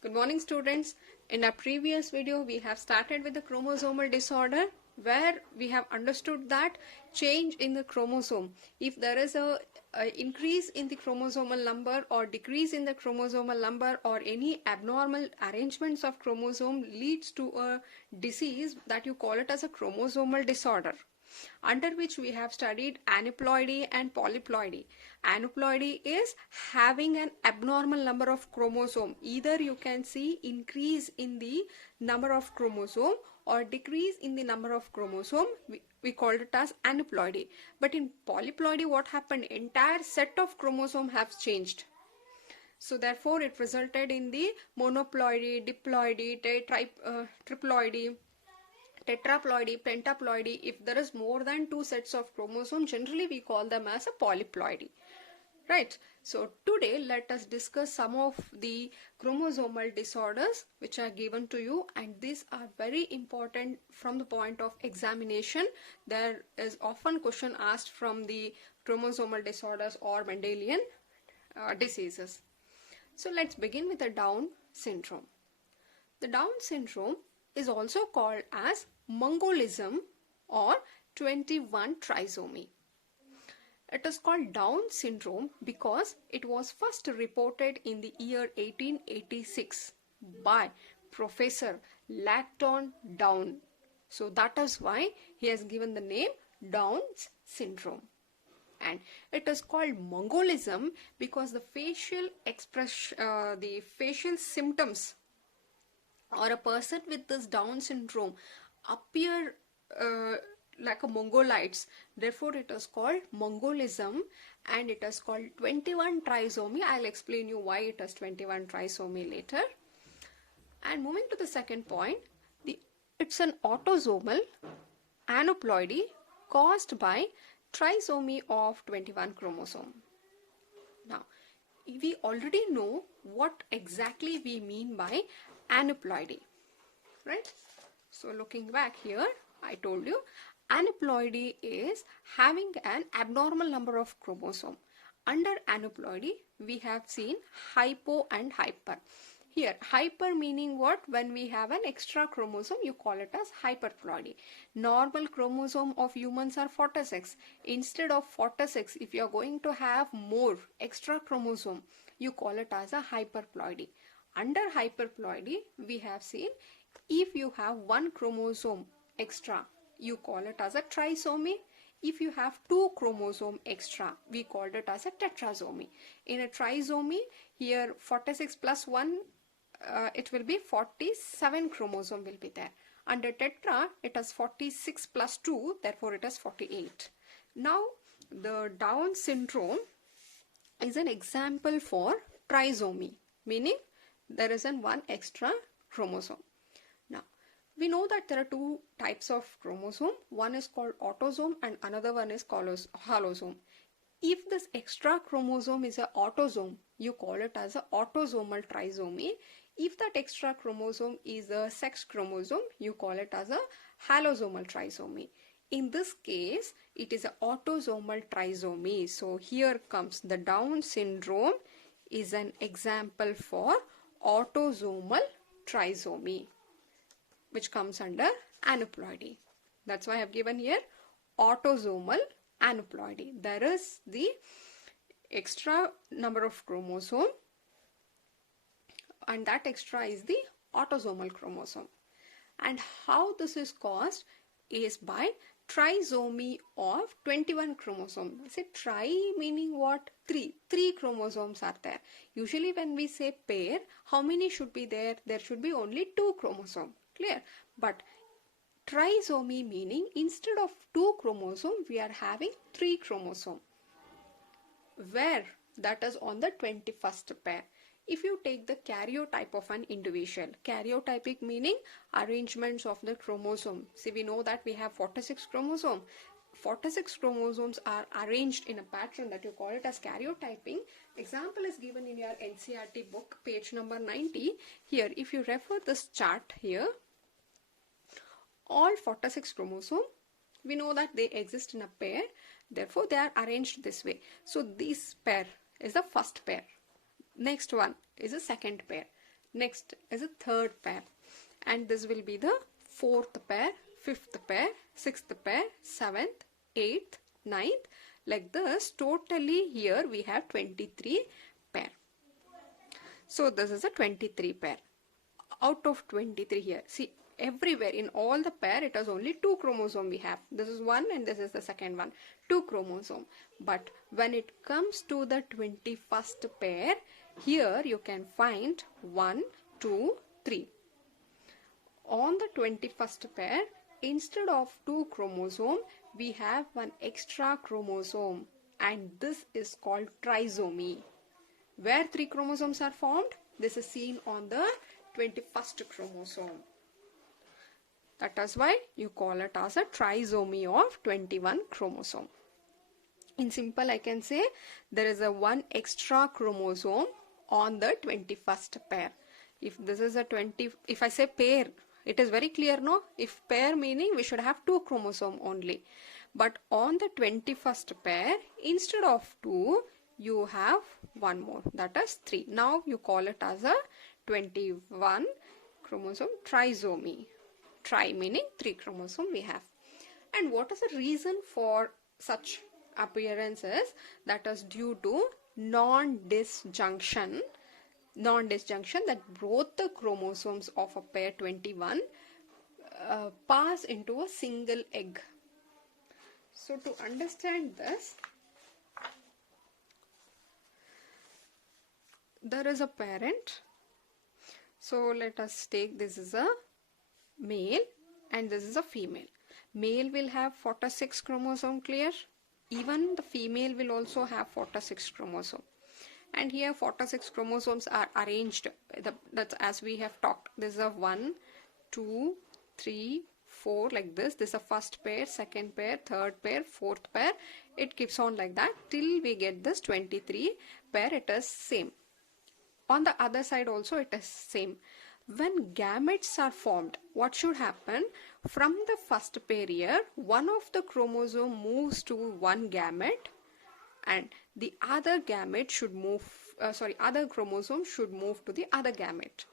Good morning, students. In our previous video, we have started with the chromosomal disorder where we have understood that change in the chromosome, if there is a increase in the chromosomal number or decrease in the chromosomal number or any abnormal arrangements of chromosome leads to a disease that you call it as a chromosomal disorder, under which we have studied aneuploidy and polyploidy. Aneuploidy is having an abnormal number of chromosome. Either you can see increase in the number of chromosome or decrease in the number of chromosome. We called it as aneuploidy. But in polyploidy, what happened? Entire set of chromosome have changed. So therefore, it resulted in the monoploidy, diploidy, triploidy, tetraploidy, pentaploidy. If there is more than 2 sets of chromosome, generally we call them as a polyploidy. Right. So today let us discuss some of the chromosomal disorders which are given to you, and these are very important from the point of examination. There is often question asked from the chromosomal disorders or Mendelian diseases. So let's begin with the Down syndrome. The Down syndrome is also called as Mongolism or 21 trisomy. It is called Down syndrome because it was first reported in the year 1886 by Professor Langton Down. So that is why he has given the name Down's syndrome. And it is called Mongolism because the facial expression, the facial symptoms or a person with this Down syndrome appear like a Mongolites. Therefore, it is called Mongolism, and it is called 21 trisomy. I'll explain you why it is 21 trisomy later. And moving to the second point, it's an autosomal aneuploidy caused by trisomy of 21 chromosome. Now, we already know what exactly we mean by aneuploidy, right? So looking back here, I told you aneuploidy is having an abnormal number of chromosome. Under aneuploidy, we have seen hypo and hyper. Here, hyper meaning what? When we have an extra chromosome, you call it as hyperploidy. Normal chromosome of humans are 46. Instead of 46, if you are going to have more extra chromosome, you call it as a hyperploidy. Under hyperploidy, we have seen if you have one chromosome extra, you call it as a trisomy. If you have 2 chromosome extra, we called it as a tetrasomy. In a trisomy, here 46 plus 1, it will be 47 chromosome will be there. Under tetra, it is 46 plus 2, therefore it is 48. Now, the Down syndrome is an example for trisomy, meaning there is one extra chromosome. Now, we know that there are 2 types of chromosome. One is called autosome and another one is called holosome. If this extra chromosome is an autosome, you call it as an autosomal trisomy. If that extra chromosome is a sex chromosome, you call it as a halosomal trisomy. In this case, it is an autosomal trisomy. So here comes the Down syndrome is an example for autosomal trisomy, which comes under aneuploidy. That's why I have given here autosomal aneuploidy. There is the extra number of chromosome, and that extra is the autosomal chromosome. And how this is caused is by trisomy of 21 chromosome. I say tri meaning what? 3. 3 chromosomes are there. Usually when we say pair, how many should be there? There should be only 2 chromosomes. Clear? But trisomy meaning instead of 2 chromosome, we are having 3 chromosome. Where? That is on the 21st pair. If you take the karyotype of an individual, karyotypic meaning arrangements of the chromosome. See, we know that we have 46 chromosomes. 46 chromosomes are arranged in a pattern that you call it as karyotyping. Example is given in your NCERT book, page number 90. Here, if you refer this chart here, all 46 chromosomes, we know that they exist in a pair. Therefore, they are arranged this way. So, this pair is the first pair. Next one is a second pair. Next is a third pair, and this will be the fourth pair, fifth pair, sixth pair, seventh, eighth, ninth, like this. Totally here we have 23 pair. So this is a 23 pair out of 23 here. See, everywhere in all the pair it is only 2 chromosome we have. This is one and this is the second one, 2 chromosome. But when it comes to the 21st pair, here you can find 1, 2, 3. On the 21st pair, instead of 2 chromosome, we have one extra chromosome, and this is called trisomy. Where 3 chromosomes are formed, this is seen on the 21st chromosome. That is why you call it as a trisomy of 21 chromosome. In simple, I can say there is a one extra chromosome on the 21st pair. If this is a if I say pair, it is very clear, no? If pair meaning we should have 2 chromosome only. But on the 21st pair, instead of 2, you have one more, that is 3. Now you call it as a 21 chromosome trisomy. Tri meaning 3 chromosome we have. And what is the reason for such appearances? That is due to non-disjunction that both the chromosomes of a pair 21 pass into a single egg. So to understand this, there is a parent. So let us take, this is a male and this is a female. Male will have 46 chromosome, clear? Even the female will also have 46 chromosome. And here 46 chromosomes are arranged, that's as we have talked. This is a 1, 2, 3, 4 like this. This is a first pair, second pair, third pair, fourth pair. It keeps on like that till we get this 23 pair. It is same. On the other side also it is same. When gametes are formed, what should happen? From the first pair here, one of the chromosome moves to one gamete, and the other gamete should move, other chromosome should move to the other gamete.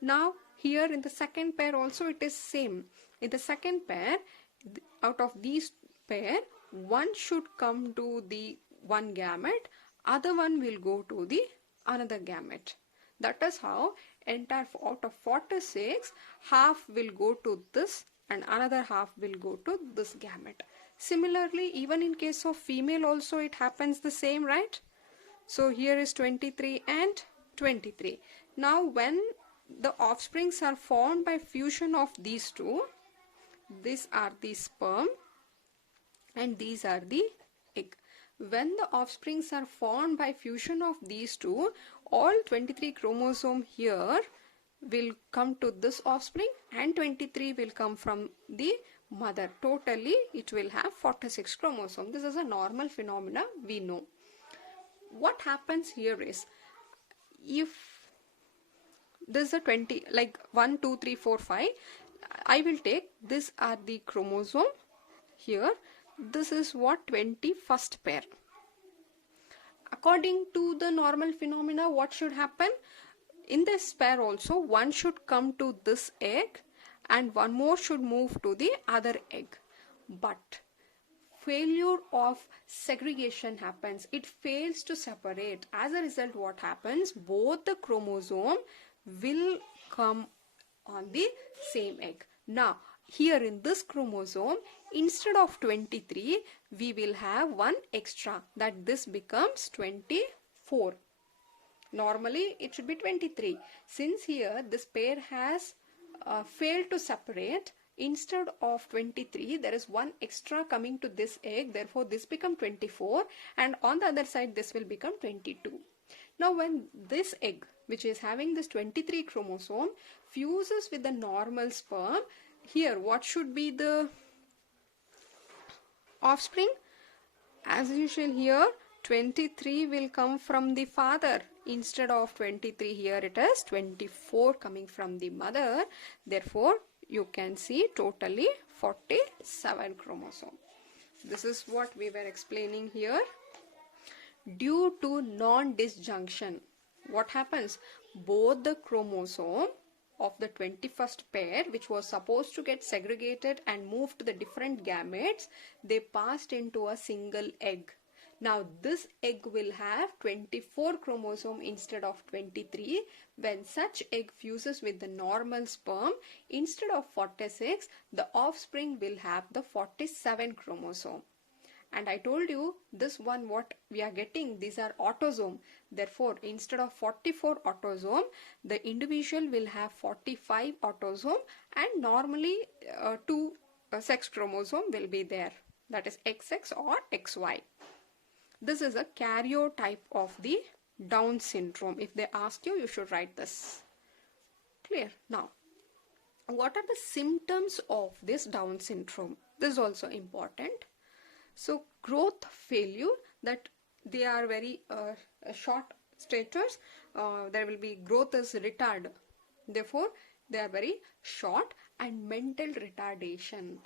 Now here in the second pair also it is same. In the second pair, out of these pair, one should come to the one gamete, other one will go to the another gamete. That is how entire out of 46, half will go to this and another half will go to this gamete. Similarly, even in case of female also it happens the same, right? So here is 23 and 23. Now when the offsprings are formed by fusion of these two, these are the sperm and these are the egg. When the offsprings are formed by fusion of these two, all 23 chromosome here will come to this offspring and 23 will come from the mother. Totally it will have 46 chromosome. This is a normal phenomena, we know. What happens here is, if this is a 20, like 1, 2, 3, 4, 5, I will take, these are the chromosome here. This is what 21st pair. According to the normal phenomena, what should happen? In this pair also, one should come to this egg and one more should move to the other egg. But failure of segregation happens. It fails to separate. As a result, what happens? Both the chromosome will come on the same egg. Now, here in this chromosome, instead of 23, we will have one extra, that this becomes 24. Normally, it should be 23. Since here this pair has failed to separate, instead of 23, there is one extra coming to this egg. Therefore, this becomes 24, and on the other side, this will become 22. Now, when this egg, which is having this 23 chromosome, fuses with the normal sperm, here what should be the offspring? As usual, here 23 will come from the father. Instead of 23, here it is 24 coming from the mother. Therefore, you can see totally 47 chromosome. This is what we were explaining here. Due to non-disjunction, what happens? both the chromosome of the 21st pair, which was supposed to get segregated and moved to the different gametes, they passed into a single egg. Now this egg will have 24 chromosome instead of 23. When such egg fuses with the normal sperm, instead of 46, the offspring will have the 47 chromosome. And I told you this one what we are getting, these are autosome. Therefore, instead of 44 autosome, the individual will have 45 autosome, and normally two sex chromosome will be there. That is XX or XY. This is a karyotype of the Down syndrome. If they ask you, you should write this. Clear? Now, what are the symptoms of this Down syndrome? This is also important. So growth failure, that they are very short statures. There will be growth is retarded. Therefore, they are very short. And mental retardation.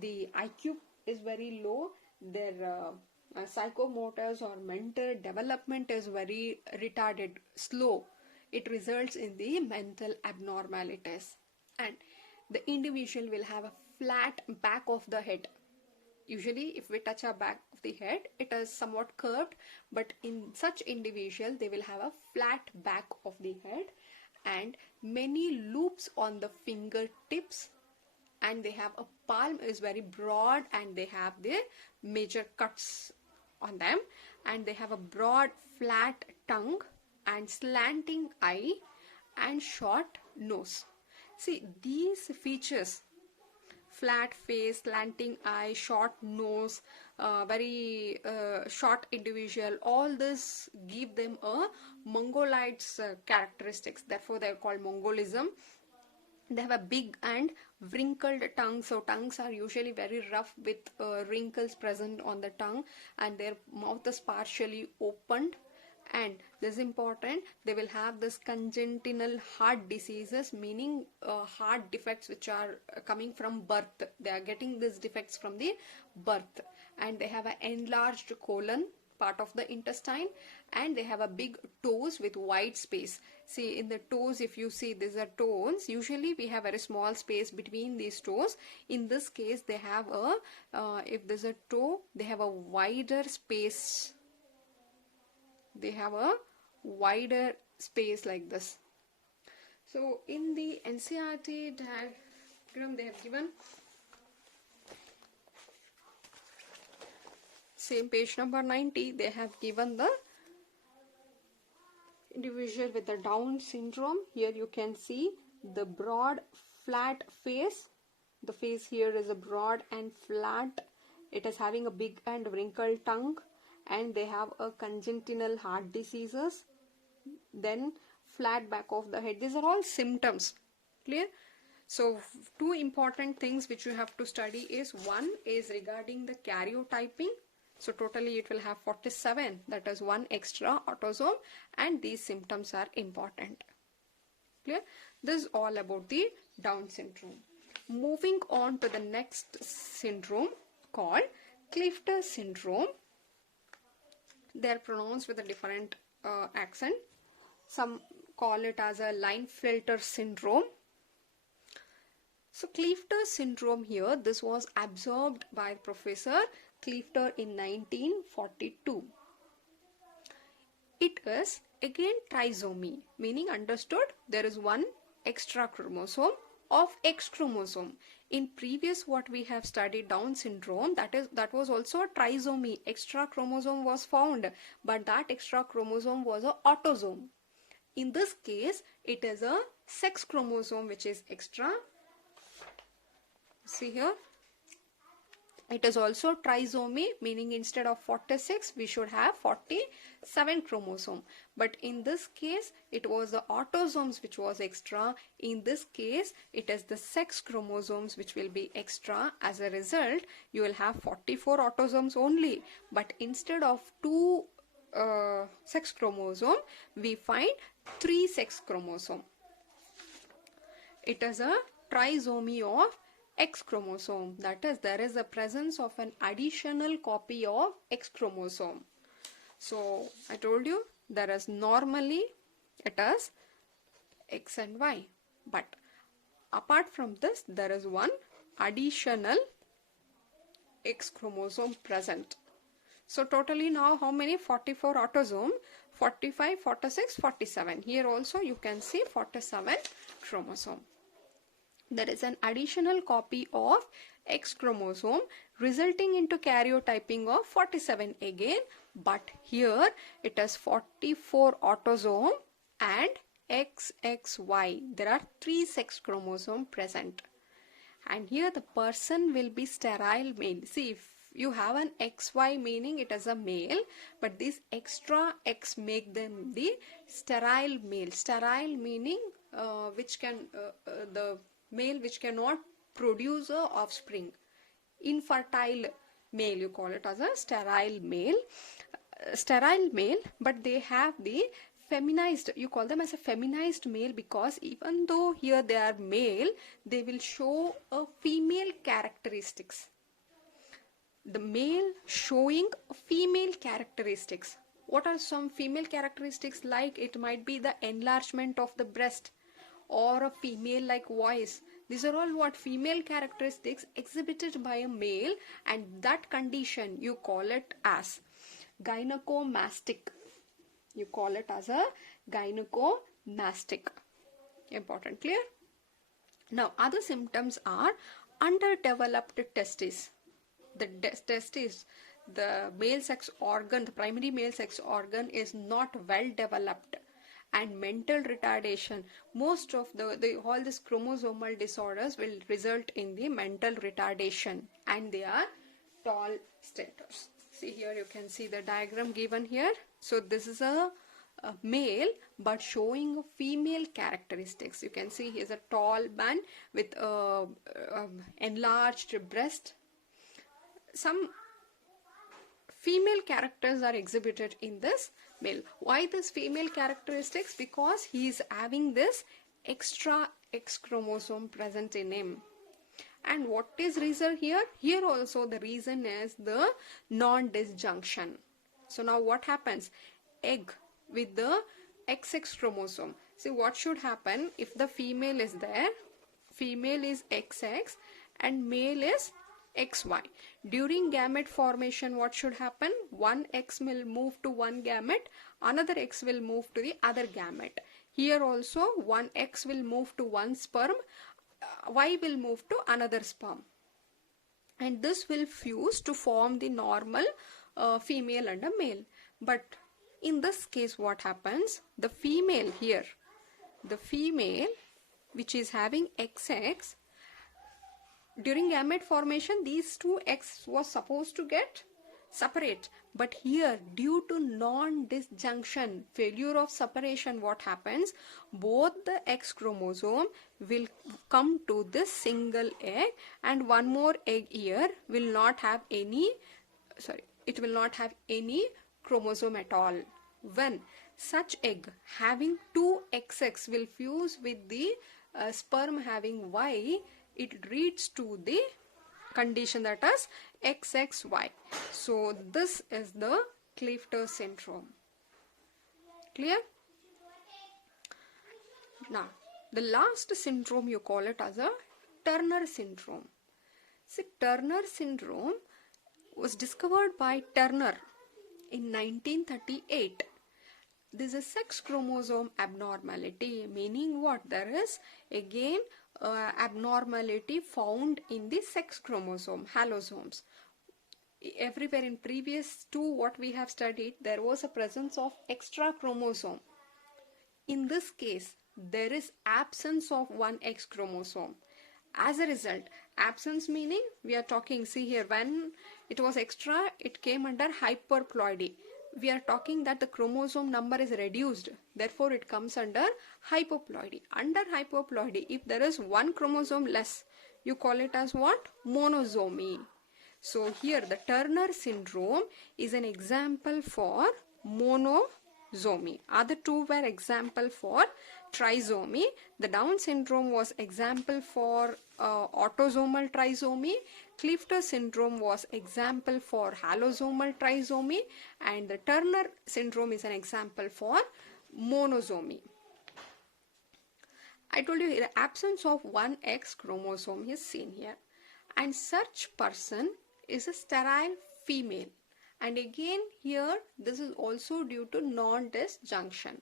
The IQ is very low. Their psychomotors or mental development is very retarded, slow. It results in the mental abnormalities. And the individual will have a flat back of the head. Usually if we touch our back of the head, it is somewhat curved, but in such individual they will have a flat back of the head and many loops on the fingertips, and they have a palm is very broad and they have the major cuts on them, and they have a broad flat tongue and slanting eye and short nose. See, these features, flat face, slanting eye, short nose, very short individual, all this give them a mongoloid's characteristics. Therefore, they are called Mongolism. They have a big and wrinkled tongue. So tongues are usually very rough with wrinkles present on the tongue, and their mouth is partially opened. And this is important, they will have this congenital heart diseases, meaning heart defects which are coming from birth. They are getting these defects from the birth. And they have an enlarged colon, part of the intestine, and they have a big toes with wide space. See, in the toes, if you see these are toes, usually we have very small space between these toes. In this case, they have a, if there's a toe, they have a wider space. They have a wider space like this. So in the NCERT diagram they have given, same page number 90, they have given the individual with the Down syndrome. Here you can see the broad flat face. The face here is a broad and flat. It is having a big and wrinkled tongue, and they have a congenital heart diseases, then flat back of the head. These are all symptoms. Clear? So two important things which you have to study is, one is regarding the karyotyping. So totally it will have 47, that is one extra autosome, and these symptoms are important. Clear? This is all about the Down syndrome. Moving on to the next syndrome called Klinefelter syndrome. They are pronounced with a different accent. Some call it as a Klinefelter syndrome. So Klinefelter syndrome here, this was observed by Professor Klinefelter in 1942. It is again trisomy, meaning understood there is one extra chromosome of X chromosome. In previous what we have studied Down syndrome, that was also a trisomy. Extra chromosome was found, but that extra chromosome was a autosome. In this case, it is a sex chromosome which is extra. See here, it is also trisomy, meaning instead of 46 we should have 47 chromosome. But in this case it was the autosomes which was extra. In this case it is the sex chromosomes which will be extra. As a result you will have 44 autosomes only, but instead of 2 sex chromosome we find 3 sex chromosome. It is a trisomy of X chromosome, that is there is a presence of an additional copy of X chromosome. So I told you there is normally It is X and Y. But apart from this, there is one additional X chromosome present. So totally now how many? 44 autosome, 45, 46, 47. Here also you can see 47 chromosome. There is an additional copy of X chromosome resulting into karyotyping of 47 again, but here it is 44 autosome and XXY. There are 3 sex chromosomes present. And here the person will be sterile male. See, if you have an XY meaning it is a male, but this extra X make them the sterile male. Sterile meaning the male which cannot produce a offspring. Infertile male, you call it as a sterile male. Sterile male, but they have the feminized, you call them as a feminized male, because even though here they are male, they will show a female characteristics. The male showing female characteristics. What are some female characteristics? Like it might be the enlargement of the breast or a female like voice. These are all what female characteristics exhibited by a male, and that condition you call it as gynecomastic. You call it as a gynecomastic. Important, clear? Now other symptoms are underdeveloped testes. The testes, the male sex organ, the primary male sex organ is not well developed, and mental retardation. Most of all these chromosomal disorders will result in the mental retardation, and they are tall staters. See here you can see the diagram given here. So this is a male but showing female characteristics. You can see he is a tall man with enlarged breast. Some female characters are exhibited in this male. Why this female characteristics? Because he is having this extra X chromosome present in him. And what is reason here? Here also the reason is the non-disjunction. So now what happens? Egg with the XX chromosome. See what should happen if the female is there? Female is XX and male is XY. During gamete formation, what should happen? One X will move to one gamete, another X will move to the other gamete. Here also one X will move to one sperm, Y will move to another sperm. And this will fuse to form the normal female and a male. But in this case what happens? The female here, the female which is having XX, during gamete formation these two X was supposed to get separate, but here due to non-disjunction, failure of separation, what happens? Both the X chromosome will come to this single egg, and one more egg here will not have any, it will not have any chromosome at all. When such egg having two XX will fuse with the sperm having Y, it leads to the condition that is XXY. So this is the Klinefelter syndrome. Clear? Now the last syndrome you call it as a Turner syndrome. See, Turner syndrome was discovered by Turner in 1938. This is a sex chromosome abnormality, meaning what? There is again abnormality found in the sex chromosome, halosomes. Everywhere in previous two what we have studied, there was a presence of extra chromosome. In this case, there is absence of one X chromosome. As a result, absence meaning we are talking, see here, when it was extra, it came under hyperploidy. We are talking that the chromosome number is reduced, therefore it comes under hypoploidy. Under hypoploidy, if there is one chromosome less, you call it as what? Monosomy. So here the Turner syndrome is an example for monosomy. Other two were example for trisomy. The Down syndrome was example for autosomal trisomy. Klinefelter syndrome was example for halosomal trisomy, and the Turner syndrome is an example for monosomy. I told you here, absence of one X chromosome is seen here. And such person is a sterile female. And again here, this is also due to non-disjunction,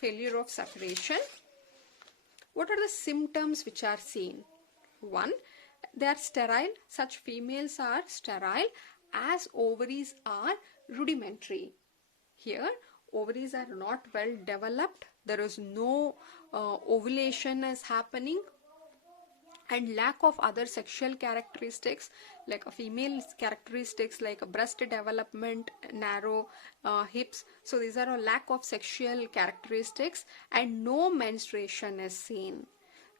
failure of separation. What are the symptoms which are seen? One, they are sterile. Such females are sterile as ovaries are rudimentary. Here, ovaries are not well developed. There is no ovulation is happening, and lack of other sexual characteristics like a female's characteristics like a breast development, narrow hips. So these are a lack of sexual characteristics, and no menstruation is seen.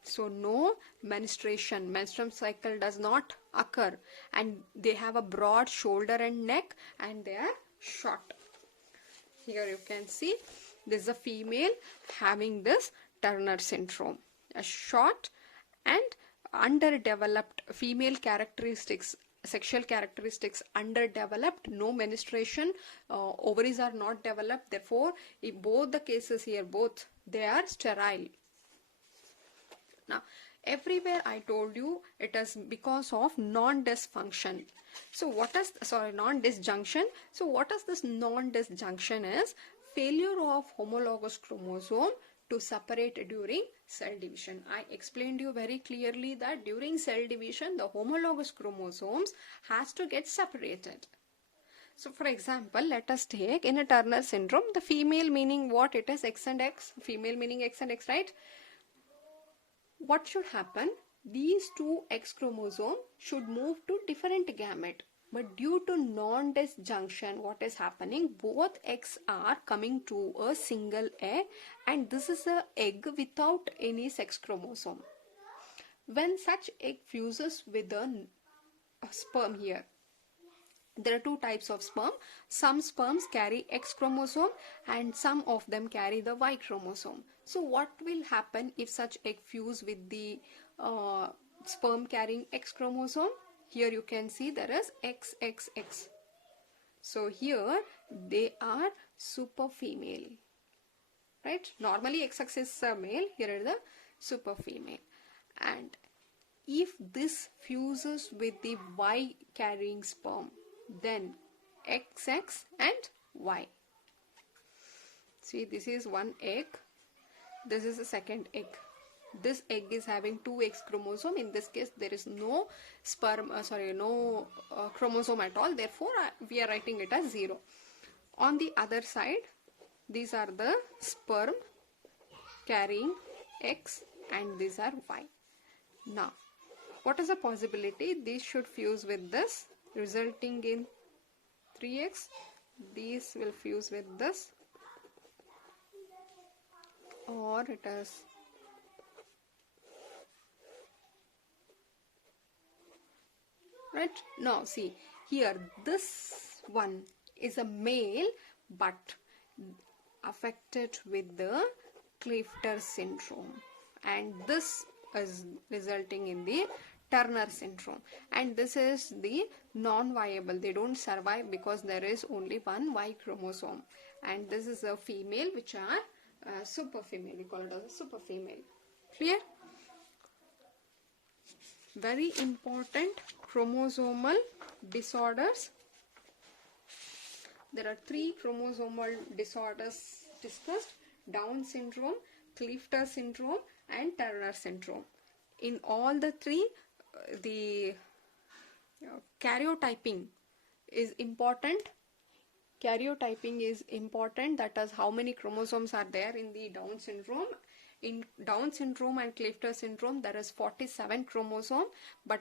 So no menstruation, menstrual cycle does not occur, and they have a broad shoulder and neck, and they are short. Here you can see this is a female having this Turner syndrome, a short and underdeveloped female characteristics, sexual characteristics underdeveloped, no menstruation, ovaries are not developed. Therefore, in both the cases here, both they are sterile. Now, everywhere I told you it is because of non-dysfunction. So what is, non-disjunction. So what is this non-disjunction is? Failure of homologous chromosome to separate during cell division. I explained you very clearly that during cell division, the homologous chromosomes has to get separated. So for example, let us take in a Turner syndrome, the female meaning what it is, X and X, female meaning X and X, right? What should happen? These two X chromosomes should move to different gamete. But due to non-disjunction, what is happening? Both eggs are coming to a single egg, and this is an egg without any sex chromosome. When such egg fuses with a sperm here, there are two types of sperm. Some sperms carry X chromosome and some of them carry the Y chromosome. So what will happen if such egg fuse with the sperm carrying X chromosome? Here you can see there is XXX. So here they are super female, right? Normally XX is male, here is the super female. And if this fuses with the Y carrying sperm, then XX and Y. See, this is one egg, this is a second egg. This egg is having two X chromosome. In this case, there is no sperm, no chromosome at all. Therefore, we are writing it as 0. On the other side, these are the sperm carrying X and these are Y. Now, what is the possibility? These should fuse with this, resulting in 3X. These will fuse with this, or it is right. Now see here, this one is a male but affected with the Klinefelter syndrome, and this is resulting in the Turner syndrome, and this is the non-viable. They don't survive because there is only one Y chromosome, and this is a female which are super female. We call it as a super female. Clear? Very important chromosomal disorders. There are 3 chromosomal disorders discussed: Down syndrome, Klinefelter syndrome and Turner syndrome. In all the 3, the karyotyping is important. Karyotyping is important, that is how many chromosomes are there in the Down syndrome. In Down syndrome and Klinefelter syndrome, there is 47 chromosome, but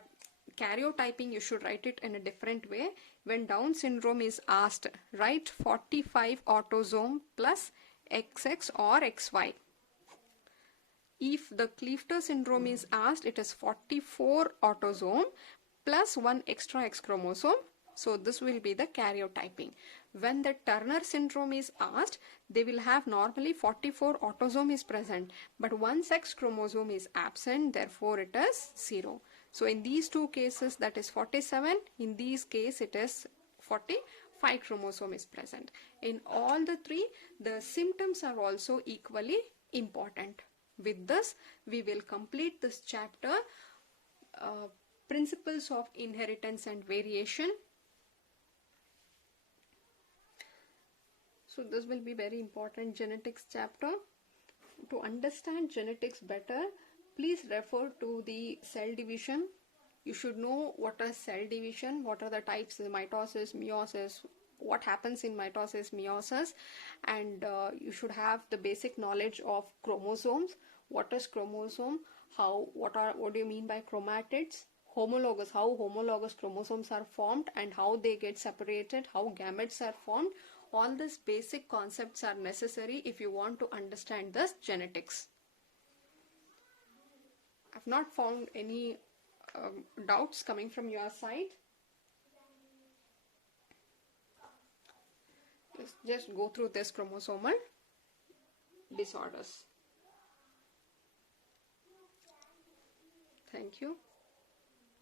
karyotyping you should write it in a different way. When Down syndrome is asked, write 45 autosome plus XX or XY. If the Klinefelter syndrome is asked, it is 44 autosome plus 1 extra X chromosome. So this will be the karyotyping. When the Turner syndrome is asked, they will have normally 44 autosome is present, but 1 sex chromosome is absent, therefore it is 0. So in these 2 cases, that is 47, in these case it is 45 chromosome is present. In all the 3, the symptoms are also equally important. With this, we will complete this chapter, Principles of Inheritance and Variation. So this will be very important genetics chapter. To understand genetics better, please refer to the cell division. You should know what is cell division, what are the types, mitosis, meiosis, what happens in mitosis, meiosis, and you should have the basic knowledge of chromosomes. What is chromosome? What do you mean by chromatids? Homologous, how homologous chromosomes are formed and how they get separated, how gametes are formed. All these basic concepts are necessary if you want to understand this genetics. I've not found any doubts coming from your side. Just go through this chromosomal disorders. Thank you.